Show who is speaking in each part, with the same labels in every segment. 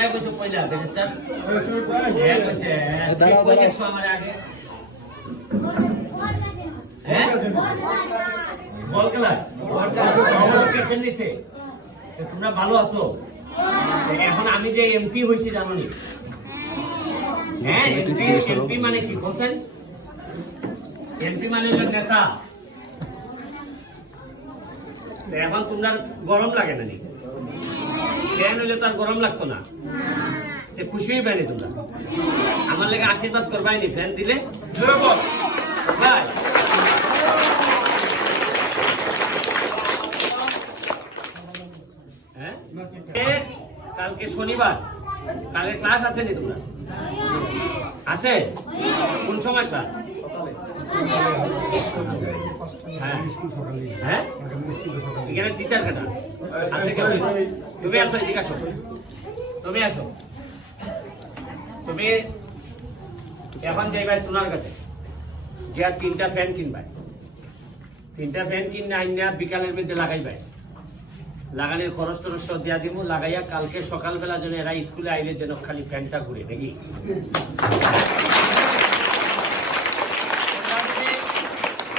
Speaker 1: কেটাই কইছো পয়লা barrister A কইছে কই
Speaker 2: দাঁড়াও।
Speaker 1: আমার আগে? হ্যাঁ বল খেলা। বল কেসের নিছে তোমরা ভালো আছো? এখন আমি যে এমপি হইছি জানো নি হ্যাঁ এমপি এমপি মানে কি? হোসেন এমপি মানে হলো নেতা। এখন তোমরা গরম লাগে না নি ফ্যান হইলে তো আর গরম লাগতো না। খুশি হইবে নি তোমরা? আমার লাগে আশীর্বাদ করবাই নি ফ্যান দিলে। হ্যাঁ? কালকে শনিবার। কালকে ক্লাস আছে নি তোমরা? আছে? কোন সময় ক্লাস হ্যাঁ? টিচার আছে তুমি তুমি তুমি এখন কাছে। তিনটা ফ্যান তিনটা ফ্যান বিকালের মধ্যে লাগাইবাই। লাগানোর খরচ টরচ দিয়া দিব লাগাইয়া কালকে সকালবেলা যেন এরা স্কুলে আইলে যেন খালি ফ্যানটা ঘুরে, নাকি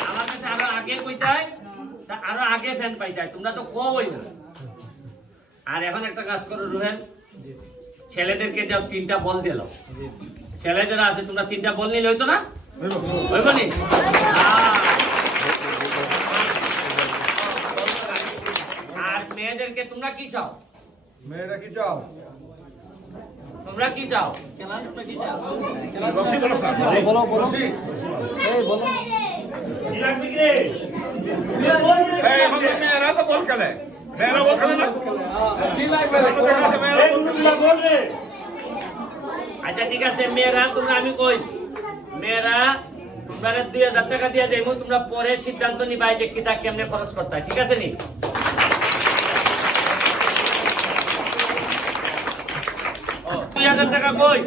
Speaker 1: আমার কাছে আরও আগে কইতাই তা আরও আগে ফ্যান পাইতাই তোমরা তো কই না। আর এখন একটা কাজ করো রুহেল ছেলেদেরকে যাও তিনটা বল দিল ছেলে যারা আছে তোমরা তিনটা বল নিলে হইতো না? হইব নি? আর মেয়েদেরকে তোমরা কি চাও?
Speaker 3: মেয়েরা কি চাও?
Speaker 1: তোমরা কি চাও?
Speaker 2: বলো বলো। বলো
Speaker 4: খেলে মেয়েরা বল খেলে না।
Speaker 1: আচ্ছা ঠিক আছে মেয়েরা তোমরা আমি কই? মেয়েরা তোমরা দুই হাজার টাকা দিয়ে যাইব তোমরা পরে সিদ্ধান্ত নিবাই যে কিতা কেমনে খরচ করতে ঠিক আছে নি? দুই হাজার টাকা কই?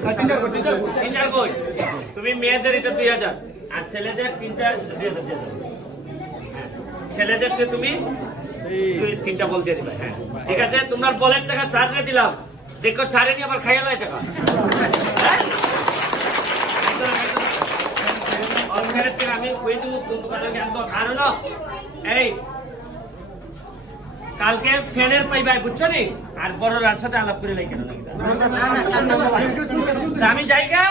Speaker 1: তুমি মেয়েদের এটা দুই হাজার আর ছেলেদের তিনটা দুই হাজার দিয়ে হ্যাঁ। ছেলেদেরকে তুমি দুই তিনটা বল দিয়ে দিবে হ্যাঁ ঠিক আছে তোমার বলের টাকা চারে দিলাম দেখো চারে নিয়ে আবার খাইয়া নয় টাকা হ্যাঁ? আমি কই দেবো তোমার তো আর হলো এই কালকে ফেনের পাইবাই বুঝছ নি আর বড় রার আলাপ করে লাই কেন আমি যাইগা যাইগা